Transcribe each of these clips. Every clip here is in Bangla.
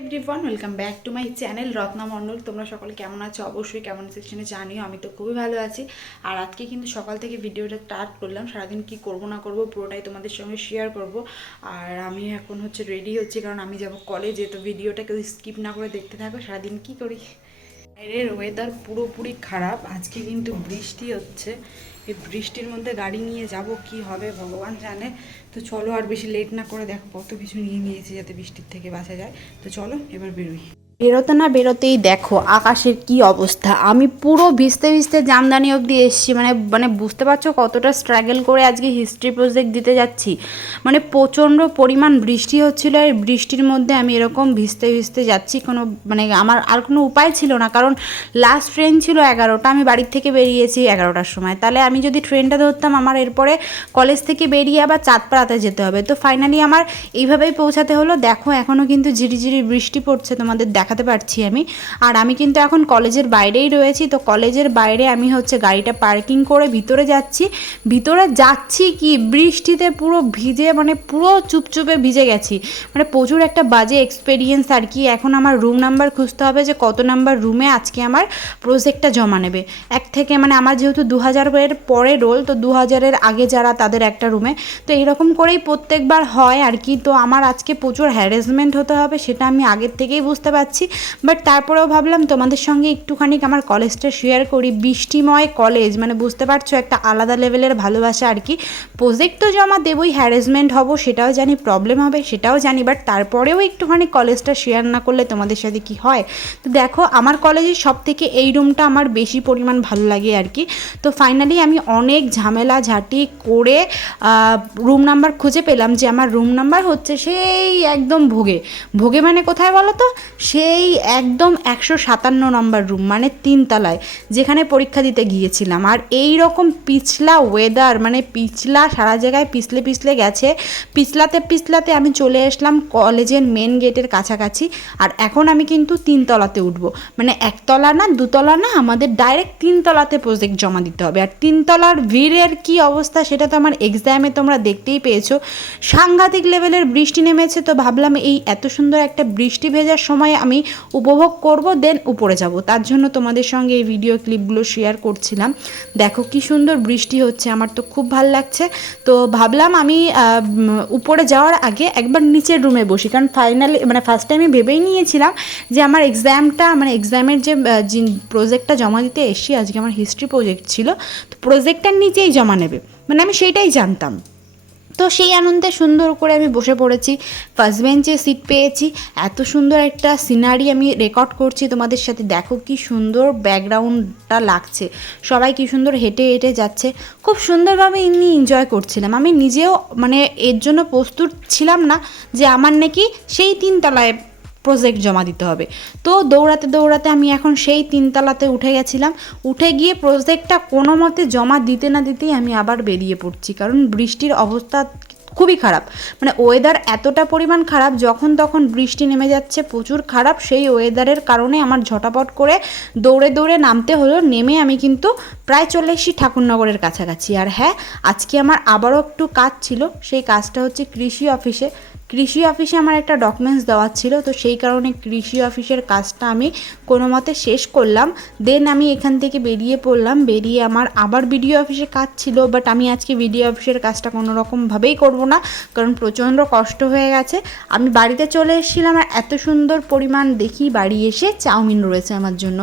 Everyone welcome back to my channel Ratna Mondal তোমরা সকলে কেমন আছো? অবশ্যই কেমন সেকশনে জানিও, আমি তো খুবই ভালো আছি। আর আজকে কিন্তু সকাল থেকে ভিডিওটা স্টার্ট করলাম, সারাদিন কি করব না করব পুরোটাই তোমাদের সঙ্গে শেয়ার করব। আর আমি এখন হচ্ছে রেডি হচ্ছি, কারণ আমি যাব কলেজে তো ভিডিওটা কেউ স্কিপ না করে দেখতে থাকো, সারাদিন কি করি? বাইরের ওয়েদার পুরোপুরি খারাপ, আজকে কিন্তু বৃষ্টি হচ্ছে। এই বৃষ্টির মধ্যে গাড়ি নিয়ে যাব, কি হবে ভগবান জানে। তো চলো আর বেশি লেট না করে দেখো, কত কিছু নিয়ে নিয়েছি যাতে বৃষ্টির থেকে বাঁচা যায়। তো চলো, এবার বেরোই। বেরোতে না বেরোতেই দেখো আকাশের কি অবস্থা। আমি পুরো ভিজতে ভিজতে জামদানি অবধি এসেছি মানে মানে বুঝতে পারছ কতটা স্ট্রাগল করে আজকে হিস্ট্রি প্রজেক্ট দিতে যাচ্ছি। মানে প্রচণ্ড পরিমাণ বৃষ্টি হচ্ছিল আর বৃষ্টির মধ্যে আমি এরকম ভিজতে ভিজতে যাচ্ছি, কোনো মানে আমার আর কোনো উপায় ছিল না। কারণ লাস্ট ট্রেন ছিল এগারোটা, আমি বাড়ির থেকে বেরিয়েছি এগারোটার সময়। তাহলে আমি যদি ট্রেনটা ধরতাম আমার এরপরে কলেজ থেকে বেরিয়ে আবার চাঁদপাড়াতে যেতে হবে। তো ফাইনালি আমার এইভাবেই পৌঁছাতে হলো। দেখো এখনও কিন্তু ঝিরিঝিরি বৃষ্টি পড়ছে তোমাদের দেখাতে পারছি আমি। আর আমি কিন্তু এখন কলেজের বাইরেই রয়েছি, তো কলেজের বাইরে আমি হচ্ছে গাড়িটা পার্কিং করে ভিতরে যাচ্ছি। ভিতরে যাচ্ছি কি, বৃষ্টিতে পুরো ভিজে মানে পুরো চুপচুপে ভিজে গেছি। মানে প্রচুর একটা বাজে এক্সপেরিয়েন্স আর কি। এখন আমার রুম নাম্বার খুঁজতে হবে যে কত নাম্বার রুমে আজকে আমার প্রজেক্টটা জমা নেবে। এক থেকে মানে আমার যেহেতু দু হাজারের পরে রোল তো দু হাজারের আগে যারা তাদের একটা রুমে তো এরকম করেই প্রত্যেকবার হয় আর কি। তো আমার আজকে প্রচুর হ্যারাসমেন্ট হতে হবে, সেটা আমি আগের থেকেই বুঝতে পারছি। বাট তারপরেও ভাবলাম তোমাদের সঙ্গে একটুখানি আমার কলেজটা শেয়ার করি। বৃষ্টিময় কলেজ মানে বুঝতে পারছ একটা আলাদা লেভেলের ভালোবাসা আর কি। প্রজেক্ট তো জমা দেবই হ্যারাসমেন্ট হব সেটাও জানি প্রবলেম হবে সেটাও জানি বাট তারপরেও একটুখানি কলেজটা শেয়ার না করলে তোমাদের সাথে কি হয়? তো দেখো, আমার কলেজের সব থেকে এই রুমটা আমার বেশি পরিমাণ ভালো লাগে আর কি। তো ফাইনালি আমি অনেক ঝামেলা ঝাঁটি করে রুম নাম্বার খুঁজে পেলাম যে আমার রুম নাম্বার হচ্ছে সেই একদম ভোগে। ভোগে মানে কোথায় বলো তো সেই একদম একশো সাতান্ন নম্বর রুম মানে তিনতলায়, যেখানে পরীক্ষা দিতে গিয়েছিলাম। আর এই রকম পিছলা ওয়েদার মানে পিছলা সারা জায়গায় পিছলে পিছলে গেছে। পিছলাতে পিছলাতে আমি চলে আসলাম কলেজের মেন গেটের কাছাকাছি, আর এখন আমি কিন্তু তিনতলাতে উঠব। মানে একতলা না, দুতলা না, আমাদের ডাইরেক্ট তিনতলাতে প্রজেক্ট জমা দিতে হবে। আর তিনতলার ভিড়ের কি অবস্থা সেটা তো আমার এক্সামে তোমরা দেখতেই পেয়েছ। সাংঘাতিক লেভেলের বৃষ্টি নেমেছে, তো ভাবলাম এই এত সুন্দর একটা বৃষ্টি ভেজার সময় আমি উপভোগ করব দেন উপরে যাব। তার জন্য তোমাদের সঙ্গে এই ভিডিও ক্লিপগুলো শেয়ার করছিলাম। দেখো কি সুন্দর বৃষ্টি হচ্ছে, আমার তো খুব ভালো লাগছে। তো ভাবলাম আমি উপরে যাওয়ার আগে একবার নিচের রুমে বসি, কারণ ফাইনালি মানে ফার্স্ট টাইমে ভেবেই নিয়েছিলাম যে আমার এক্সামটা মানে এক্সামের যে প্রজেক্টটা জমা দিতে এসছি, আজকে আমার হিস্ট্রি প্রজেক্ট ছিল, তো প্রজেক্টটার নিচেই জমা নেবে। মানে আমি সেইটাই জানতাম। তো সেই আনন্দে সুন্দর করে আমি বসে পড়েছি। ফার্স্ট বেঞ্চে সিট পেয়েছি। এত সুন্দর একটা সিনারি আমি রেকর্ড করছি তোমাদের সাথে। দেখো কি সুন্দর ব্যাকগ্রাউন্ডটা লাগছে। সবাই কি সুন্দর হেঁটে হেঁটে যাচ্ছে। খুব সুন্দরভাবে এমনি এনজয় করছিলাম। আমি নিজেও মানে এর জন্য প্রস্তুত ছিলাম না যে আমার নাকি সেই তিনতলায় প্রজেক্ট জমা দিতে হবে। তো দৌড়াতে দৌড়াতে আমি এখন সেই তিনতলাতে উঠে গেছিলাম। উঠে গিয়ে প্রজেক্টটা কোনো মতে জমা দিতে না দিতেই আমি আবার বেরিয়ে পড়ছি। কারণ বৃষ্টির অবস্থা খুবই খারাপ। মানে ওয়েদার এতটা পরিমাণ খারাপ, যখন তখন বৃষ্টি নেমে যাচ্ছে, প্রচুর খারাপ, সেই ওয়েদারের কারণে আমার ঝটাপট করে দৌড়ে দৌড়ে নামতে হলো। নেমে আমি কিন্তু প্রায় চলে এসেছি ঠাকুরনগরের কাছাকাছি। আর হ্যাঁ আজকে আমার আবারও একটু কাজ ছিল। সেই কাজটা হচ্ছে কৃষি অফিসে কৃষি অফিসে আমার একটা ডকুমেন্টস দেওয়ার ছিল, তো সেই কারণে কৃষি অফিসের কাজটা আমি কোনো মতে শেষ করলাম। দেন আমি এখান থেকে বেরিয়ে পড়লাম, বেরিয়ে আমার আবার বিডিও অফিসে কাজ ছিল বাট আমি আজকে বিডিও অফিসের কাজটা কোনো রকমভাবেই করব না, কারণ প্রচণ্ড কষ্ট হয়ে গেছে। আমি বাড়িতে চলে এসেছিলাম আর এত সুন্দর পরিমাণ দেখি বাড়ি এসে চাউমিন রয়েছে আমার জন্য।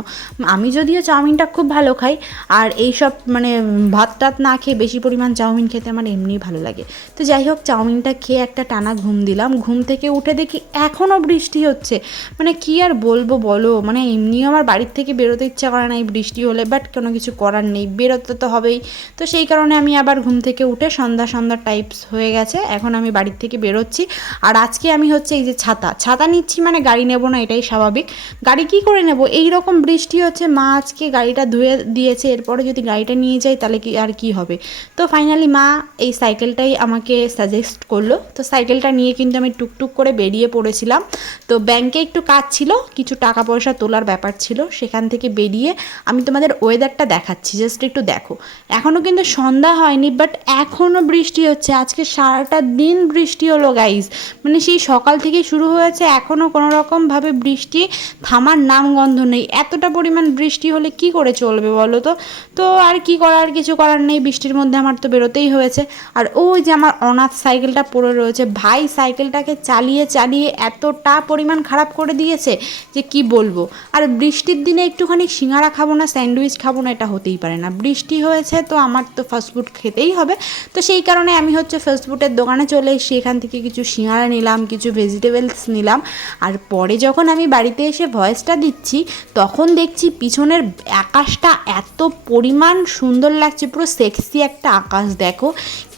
আমি যদিও চাউমিনটা খুব ভালো খাই, আর এইসব মানে ভাত টাত না খেয়ে বেশি পরিমাণ চাউমিন খেতে আমার এমনিই ভালো লাগে। তো যাই হোক, চাউমিনটা খেয়ে একটা টানা ঘুম দিলাম ঘুম থেকে উঠে দেখি এখনও বৃষ্টি হচ্ছে। মানে কি আর বলব বলো? মানে এমনিও আমার বাড়ির থেকে বেরোতে ইচ্ছা করে না এই বৃষ্টি হলে বাট কোনো কিছু করার নেই, বেরোতে তো হবেই। তো সেই কারণে আমি আবার ঘুম থেকে উঠে সন্ধ্যা সন্ধ্যা টাইপস হয়ে গেছে, এখন আমি বাড়ির থেকে বেরোচ্ছি। আর আজকে আমি হচ্ছে এই যে ছাতা ছাতা নিচ্ছি মানে গাড়ি নেব না, এটাই স্বাভাবিক। গাড়ি কি করে নেব? এই রকম বৃষ্টি হচ্ছে, মা আজকে গাড়িটা ধুয়ে দিয়েছে, এরপরে যদি গাড়িটা নিয়ে যাই তাহলে কি আর কি হবে? তো ফাইনালি মা এই সাইকেলটাই আমাকে সাজেস্ট করল। তো সাইকেলটা নিয়ে কিন্তু কিন্তু আমি টুকটুক করে বেরিয়ে পড়েছিলাম। তো ব্যাংকে একটু কাজ ছিল, কিছু টাকা পয়সা তোলার ব্যাপার ছিল, সেখান থেকে বেরিয়ে আমি তোমাদের ওয়েদারটা দেখাচ্ছি জাস্ট একটু দেখো। এখনও কিন্তু সন্ধ্যা হয়নি বাট এখনও বৃষ্টি হচ্ছে। আজকে সারাটা দিন বৃষ্টি হলো গাইজ মানে সেই সকাল থেকে শুরু হয়েছে এখনও কোনো রকমভাবে বৃষ্টি থামার নাম গন্ধ নেই। এতটা পরিমাণ বৃষ্টি হলে কি করে চলবে বলো তো? তো আর কি করার, কিছু করার নেই, বৃষ্টির মধ্যে আমার তো বেরোতেই হয়েছে। আর ওই যে আমার অনাথ সাইকেলটা পড়ে রয়েছে, ভাই সাইকেলটাকে চালিয়ে চালিয়ে এতটা পরিমাণ খারাপ করে দিয়েছে যে কি বলব? আর বৃষ্টির দিনে একটুখানি সিঙ্গারা খাব না, স্যান্ডউইচ খাব না, এটা হতেই পারে না। বৃষ্টি হয়েছে তো আমার তো ফাস্টফুড খেতেই হবে। তো সেই কারণে আমি হচ্ছে ফাস্টফুডের দোকানে চলে এসেছি এখান থেকে কিছু সিঙ্গারা নিলাম, কিছু ভেজিটেবলস নিলাম। আর পরে যখন আমি বাড়িতে এসে ভয়েসটা দিচ্ছি, তখন দেখছি পিছনের আকাশটা এত পরিমাণ সুন্দর লাগছে, পুরো সেক্সি একটা আকাশ, দেখো।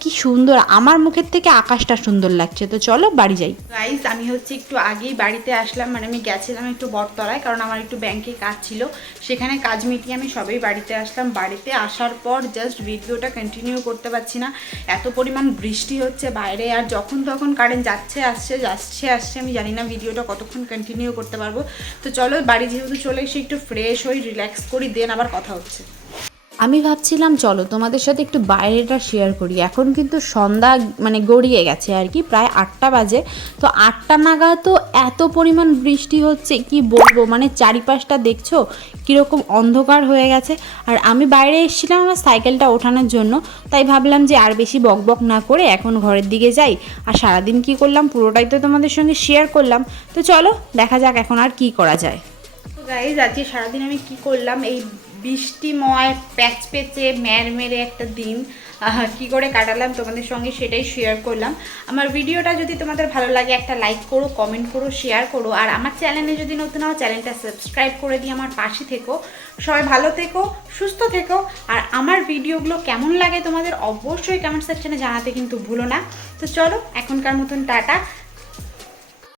কি সুন্দর, আমার মুখের থেকে আকাশটা সুন্দর লাগছে। তো চলো বাড়ি যাই। গাইজ আমি হচ্ছে একটু আগেই বাড়িতে আসলাম মানে আমি গেছিলাম একটু বটতলায়, কারণ আমার একটু ব্যাংকে কাজ ছিল। সেখানে কাজ মিটিয়ে আমি সবেই বাড়িতে আসলাম। বাড়িতে আসার পর জাস্ট ভিডিওটা কন্টিনিউ করতে পারছি না। এত পরিমাণ বৃষ্টি হচ্ছে বাইরে, আর যখন তখন কারেন্ট যাচ্ছে, আসছে যাচ্ছে, আসছে, আমি জানি না ভিডিওটা কতক্ষণ কন্টিনিউ করতে পারব। তো চলো বাড়ি যেহেতু চলে এসে একটু ফ্রেশ হই রিল্যাক্স করি দেন আবার কথা হচ্ছে। আমি ভাবছিলাম, চলো তোমাদের সাথে একটু বাইরেটা শেয়ার করি। এখন কিন্তু সন্ধ্যা মানে গড়িয়ে গেছে আর কি, প্রায় আটটা বাজে। তো আটটা নাগাদ তো এত পরিমাণ বৃষ্টি হচ্ছে, কি বলব? মানে চারিপাশটা দেখছ, কীরকম অন্ধকার হয়ে গেছে। আর আমি বাইরে এসেছিলাম আমার সাইকেলটা ওঠানোর জন্য, তাই ভাবলাম যে আর বেশি বকবক না করে এখন ঘরের দিকে যাই। আর সারাদিন কি করলাম, পুরোটাই তো তোমাদের সঙ্গে শেয়ার করলাম। তো চলো, দেখা যাক এখন আর কি করা যায়। গাইজ আজকে সারাদিন আমি কি করলাম? এই বৃষ্টিময়, প্যাচ পেচে ম্যার মেরে একটা দিন। কি করে কাটালাম তোমাদের সঙ্গে সেটাই শেয়ার করলাম। আমার ভিডিওটা যদি তোমাদের ভালো লাগে, একটা লাইক করো কমেন্ট করো শেয়ার করো। আর আমার চ্যানেলে যদি নতুন হও চ্যানেলটা সাবস্ক্রাইব করে দিয়ে আমার পাশে থেকো। সবাই ভালো থেকো, সুস্থ থেকো। আর আমার ভিডিওগুলো কেমন লাগে তোমাদের অবশ্যই কমেন্ট সেকশনে জানাতে কিন্তু ভুলো না। তো চলো, এখনকার মতন টাটা।